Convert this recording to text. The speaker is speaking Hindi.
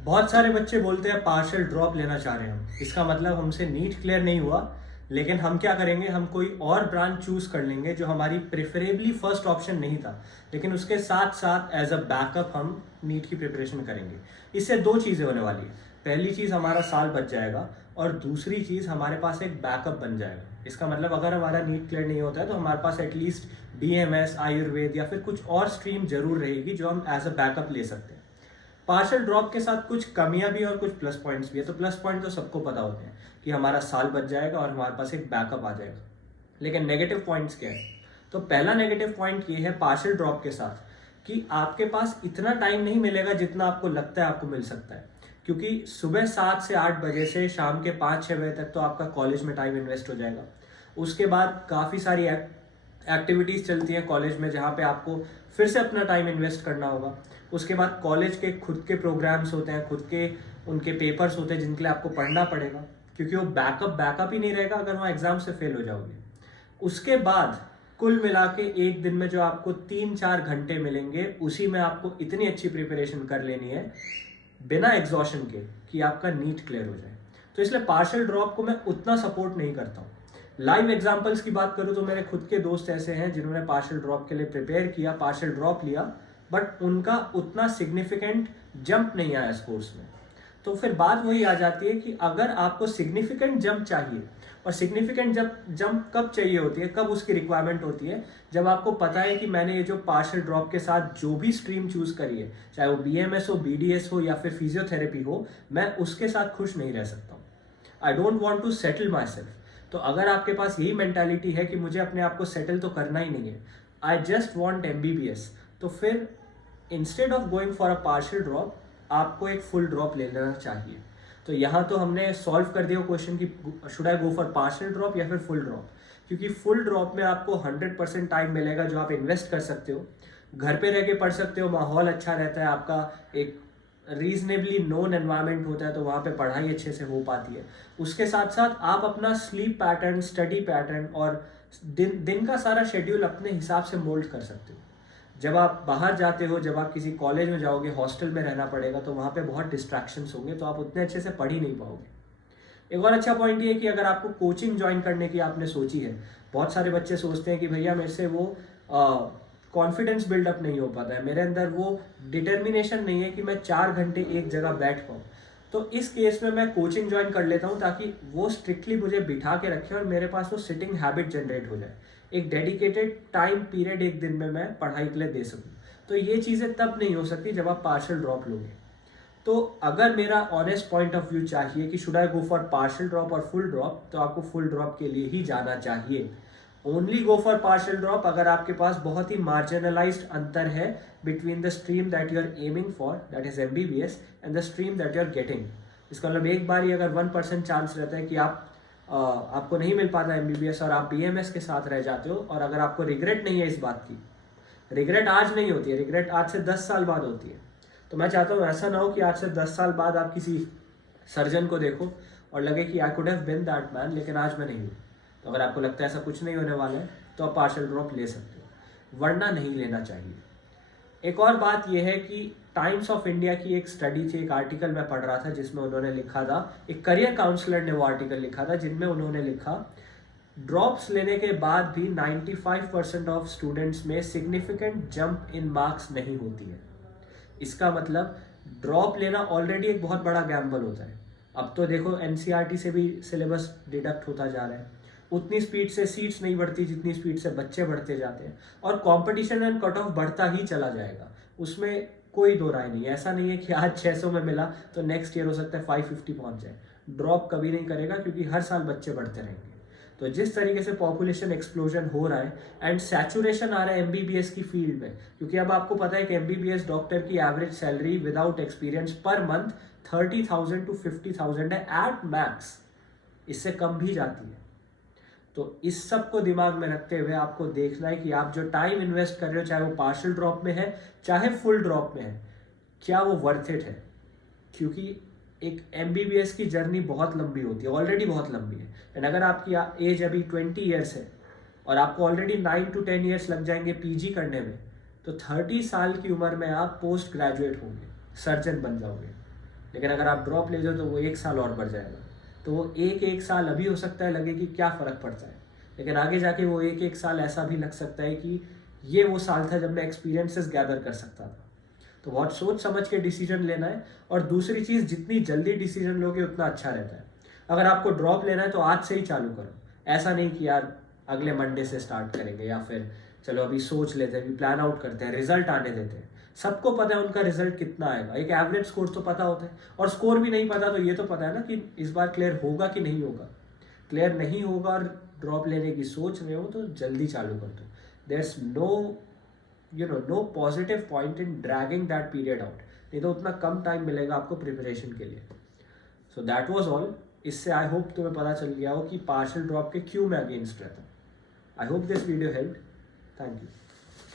बहुत सारे बच्चे बोलते हैं पार्शियल ड्रॉप लेना चाह रहे हैं हम, इसका मतलब हमसे नीट क्लियर नहीं हुआ, लेकिन हम क्या करेंगे, हम कोई और ब्रांच चूज कर लेंगे जो हमारी प्रेफरेबली फर्स्ट ऑप्शन नहीं था, लेकिन उसके साथ साथ एज अ बैकअप हम नीट की प्रिपरेशन करेंगे। इससे दो चीज़ें होने वाली है। पहली चीज़, हमारा साल बच जाएगा, और दूसरी चीज़, हमारे पास एक बैकअप बन जाएगा। इसका मतलब अगर हमारा नीट क्लियर नहीं होता है तो हमारे पास एटलीस्ट BMS, आयुर्वेद या फिर कुछ और स्ट्रीम जरूर रहेगी जो हम एज अ बैकअप ले सकते हैं। पार्शियल ड्रॉप के साथ कुछ कमियां भी और कुछ प्लस पॉइंट्स भी है। तो प्लस पॉइंट तो सबको पता होते हैं कि हमारा साल बच जाएगा और हमारे पास एक बैकअप आ जाएगा, लेकिन नेगेटिव पॉइंट्स क्या है? तो पहला नेगेटिव पॉइंट ये है पार्शियल ड्रॉप के साथ कि आपके पास इतना टाइम नहीं मिलेगा जितना आपको लगता है आपको मिल सकता है, क्योंकि सुबह 7 से 8 बजे से शाम के 5-6 बजे तक तो आपका कॉलेज में टाइम इन्वेस्ट हो जाएगा। उसके बाद काफ़ी सारी एक्टिविटीज़ चलती हैं कॉलेज में जहाँ पे आपको फिर से अपना टाइम इन्वेस्ट करना होगा। उसके बाद कॉलेज के खुद के प्रोग्राम्स होते हैं, खुद के उनके पेपर्स होते हैं जिनके लिए आपको पढ़ना पड़ेगा, क्योंकि वो बैकअप ही नहीं रहेगा अगर वहाँ एग्जाम से फेल हो जाओगे। उसके बाद कुल मिला के एक दिन में जो आपको 3-4 घंटे मिलेंगे, उसी में आपको इतनी अच्छी प्रिपरेशन कर लेनी है बिना एग्जॉशन के कि आपका नीट क्लियर हो जाए। तो इसलिए पार्शियल ड्रॉप को मैं उतना सपोर्ट नहीं करता हूँ। लाइव एग्जाम्पल्स की बात करूँ तो मेरे खुद के दोस्त ऐसे हैं जिन्होंने पार्शियल ड्रॉप के लिए प्रिपेयर किया, पार्शियल ड्रॉप लिया, बट उनका उतना सिग्निफिकेंट जंप नहीं आया इस कोर्स में। तो फिर बात वही आ जाती है कि अगर आपको सिग्निफिकेंट जंप चाहिए, और सिग्निफिकेंट जंप कब चाहिए होती है, कब उसकी रिक्वायरमेंट होती है, जब आपको पता है कि मैंने ये जो पार्शियल ड्रॉप के साथ जो भी स्ट्रीम चूज करी है, चाहे वो BMS हो, BDS हो या फिर फिजियोथेरेपी हो, मैं उसके साथ खुश नहीं रह सकता हूँ। I don't want to settle myself. तो अगर आपके पास यही मेंटालिटी है कि मुझे अपने आप को सेटल तो करना ही नहीं है, आई जस्ट वॉन्ट MBBS, तो फिर instead of going for a partial drop आपको एक फुल ड्रॉप ले लेना चाहिए। तो यहाँ तो हमने सॉल्व कर दिया क्वेश्चन कि should I go for partial drop या फिर फुल ड्रॉप, क्योंकि फुल ड्रॉप में आपको 100% टाइम मिलेगा जो आप इन्वेस्ट कर सकते हो, घर पे रह के पढ़ सकते हो, माहौल अच्छा रहता है, आपका एक रीजनेबली नोन एनवायरनमेंट होता है, तो वहाँ पे पढ़ाई अच्छे से हो पाती है। उसके साथ साथ आप अपना स्लीप पैटर्न, स्टडी पैटर्न और दिन का सारा शेड्यूल अपने हिसाब से मोल्ड कर सकते हो। जब आप बाहर जाते हो, जब आप किसी कॉलेज में जाओगे, हॉस्टल में रहना पड़ेगा, तो वहाँ पे बहुत डिस्ट्रैक्शंस होंगे, तो आप उतने अच्छे से पढ़ ही नहीं पाओगे। एक और अच्छा पॉइंट ये है कि अगर आपको कोचिंग ज्वाइन करने की आपने सोची है, बहुत सारे बच्चे सोचते हैं कि भैया मेरे से वो कॉन्फिडेंस बिल्डअप नहीं हो पाता है, मेरे अंदर वो डिटर्मिनेशन नहीं है कि मैं 4 घंटे एक जगह बैठ पाऊँ। तो इस केस में मैं कोचिंग ज्वाइन कर लेता हूँ ताकि वो स्ट्रिक्टली मुझे बिठा के रखे और मेरे पास वो सिटिंग हैबिट जनरेट हो जाए, एक डेडिकेटेड टाइम पीरियड एक दिन में मैं पढ़ाई के लिए दे सकूँ। तो ये चीज़ें तब नहीं हो सकती जब आप पार्शियल ड्रॉप लोगे। तो अगर मेरा ऑनेस्ट पॉइंट ऑफ व्यू चाहिए कि should I go for partial drop और फुल ड्रॉप, तो आपको फुल ड्रॉप के लिए ही जाना चाहिए। Only go for partial drop अगर आपके पास बहुत ही मार्जिनलाइज्ड अंतर है between the stream that you are aiming for, that is MBBS, and the stream that you are getting. इसका मतलब एक बार ही अगर 1% चांस रहता है कि आपको नहीं मिल पाता MBBS और आप BMS के साथ रह जाते हो, और अगर आपको रिग्रेट नहीं है इस बात की, रिग्रेट आज नहीं होती है, रिग्रेट आज से 10 साल बाद होती है। तो मैं चाहता हूँ ऐसा ना हो कि आज से 10 साल बाद आप किसी सर्जन को देखो और लगे कि I could have been that man, लेकिन आज मैं नहीं हूँ। तो अगर आपको लगता है ऐसा कुछ नहीं होने वाला है तो आप पार्शियल ड्रॉप ले सकते हो, वरना नहीं लेना चाहिए। एक और बात यह है कि टाइम्स ऑफ इंडिया की एक स्टडी थी, एक आर्टिकल मैं पढ़ रहा था जिसमें उन्होंने लिखा था, एक करियर काउंसलर ने वो आर्टिकल लिखा था जिनमें उन्होंने लिखा ड्रॉप्स लेने के बाद भी 95% ऑफ स्टूडेंट्स में सिग्निफिकेंट जंप इन मार्क्स नहीं होती है। इसका मतलब ड्रॉप लेना ऑलरेडी एक बहुत बड़ा गैम्बल होता है। अब तो देखो NCERT से भी सिलेबस डिडक्ट होता जा रहा है, उतनी स्पीड से सीट्स नहीं बढ़ती जितनी स्पीड से बच्चे बढ़ते जाते हैं, और कंपटीशन एंड कट ऑफ बढ़ता ही चला जाएगा, उसमें कोई दो राय नहीं है। ऐसा नहीं है कि आज 600 में मिला तो नेक्स्ट ईयर हो सकता है 550 पहुंच जाए। ड्रॉप कभी नहीं करेगा क्योंकि हर साल बच्चे बढ़ते रहेंगे। तो जिस तरीके से पॉपुलेशन एक्सप्लोजन हो रहा है एंड सैचुरेशन आ रहा है MBBS की फील्ड में, क्योंकि अब आपको पता है कि MBBS डॉक्टर की average salary without experience per month 30,000 to 50,000 है एट मैक्स, इससे कम भी जाती है। तो इस सब को दिमाग में रखते हुए आपको देखना है कि आप जो टाइम इन्वेस्ट कर रहे हो, चाहे वो पार्शियल ड्रॉप में है चाहे फुल ड्रॉप में है, क्या वो वर्थ इट है। क्योंकि एक MBBS की जर्नी बहुत लंबी होती है, ऑलरेडी बहुत लंबी है। एंड अगर आपकी एज अभी 20 ईयर्स है और आपको ऑलरेडी 9 to 10 ईयर्स लग जाएंगे PG करने में, तो 30 साल की उम्र में आप पोस्ट ग्रेजुएट होंगे, सर्जन बन जाओगे। लेकिन अगर आप ड्रॉप ले जाओ तो वो 1 साल और बढ़ जाएगा। तो वो एक साल अभी हो सकता है लगे कि क्या फ़र्क पड़ता है, लेकिन आगे जाके वो एक साल ऐसा भी लग सकता है कि ये वो साल था जब मैं एक्सपीरियंसेस गैदर कर सकता था। तो बहुत सोच समझ के डिसीजन लेना है। और दूसरी चीज़, जितनी जल्दी डिसीजन लोगे उतना अच्छा रहता है। अगर आपको ड्रॉप लेना है तो आज से ही चालू करो। ऐसा नहीं कि यार अगले मंडे से स्टार्ट करेंगे, या फिर चलो अभी सोच लेते हैं, अभी प्लान आउट करते हैं, रिजल्ट आने देते हैं। सबको पता है उनका रिजल्ट कितना आएगा, एक एवरेज स्कोर तो पता होता है। और स्कोर भी नहीं पता तो ये तो पता है ना कि इस बार क्लियर होगा कि नहीं होगा। क्लियर नहीं होगा और ड्रॉप लेने की सोच रहे हो तो जल्दी चालू कर दो। There is no positive point in dragging that period out, नहीं तो उतना कम टाइम मिलेगा आपको प्रिपरेशन के लिए। So that was all. इससे आई होप तुम्हें पता चल गया हो कि पार्शियल ड्रॉप के क्यों मैं अगेंस्ट रहता हूँ। I hope this video help. Thank you.